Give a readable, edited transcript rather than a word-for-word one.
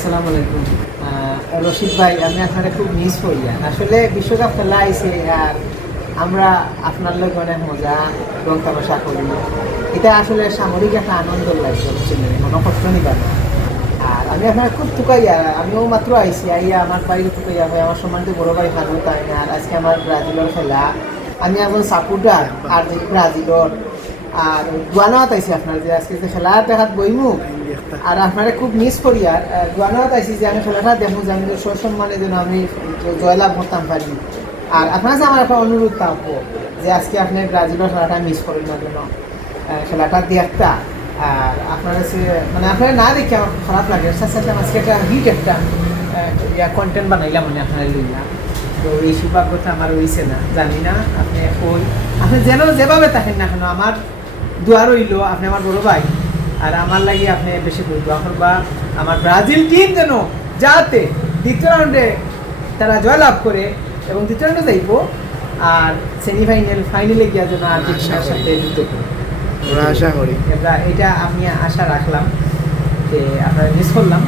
আসসালামু আলাইকুম। রশিদ ভাই, আমি আপনারা খুব মিস করি। আসলে বিশ্বকাপ খেলা আইছে আর আমরা আপনার লোক অনেক মজা এবং তামাশা করি। এটা আসলে সামরিক একটা আনন্দ লাগছে, বুঝছেন, কোনো কষ্ট নিবা না। আর আমি আপনারা খুব টুকাইয়া, আমিও মাত্র আইছি, আইয়া আমার বাড়িও টুকাইয়া ভাই, আমার সম্মানিত বড় ভাই খানো তাই না। আর আজকে আমার ব্রাজিলের খেলা, আমি এখন সাপোর্টার আর যে ব্রাজিলর। আর গুয়ানাওয়াত আইছি আপনার যে আজকে যে খেলা দেখাত বইমু, আর আপনারা খুব মিস করি। আর গুয়ানাওয়াত আইছি যে আমি খেলাটা দেখবো, যে আমি সসম্মানে যেন আমি জয়লাভ করতাম পারি। আর আপনার কাছে আমার একটা অনুরোধ থাকবো যে আজকে আপনি ব্রাজিলের খেলাটা মিস করেন না যেন, খেলাটা দেখতা। আর আপনার কাছে মানে আপনারা না দেখে আমার খুব খারাপ লাগে। সাথে সাথে আজকে একটা হিট একটা কন্টেন্ট বানাইলাম মানে আপনারা লইলাম, তো এই সৌভাগ্যটা আমার হয়েছে না, জানি না আপনি ওই আপনি যেন যেভাবে থাকেন না কেন, আমার দোয়া রইল আপনি আমার বড় ভাই। আর আমার লাগে আপনি বেশি করে দোয়া করবা আমার ব্রাজিল টিম যেন যাতে দ্বিতীয় রাউন্ডে তারা জয়লাভ করে এবং দ্বিতীয় রাউন্ডে যাইব, আর সেমিফাইনাল ফাইনালে গিয়া যেন আর্জেন্টিনার সাথে যুদ্ধ করে। আমরা আশা করি এটা আমি আশা রাখলাম যে আপনারা মিস করলাম।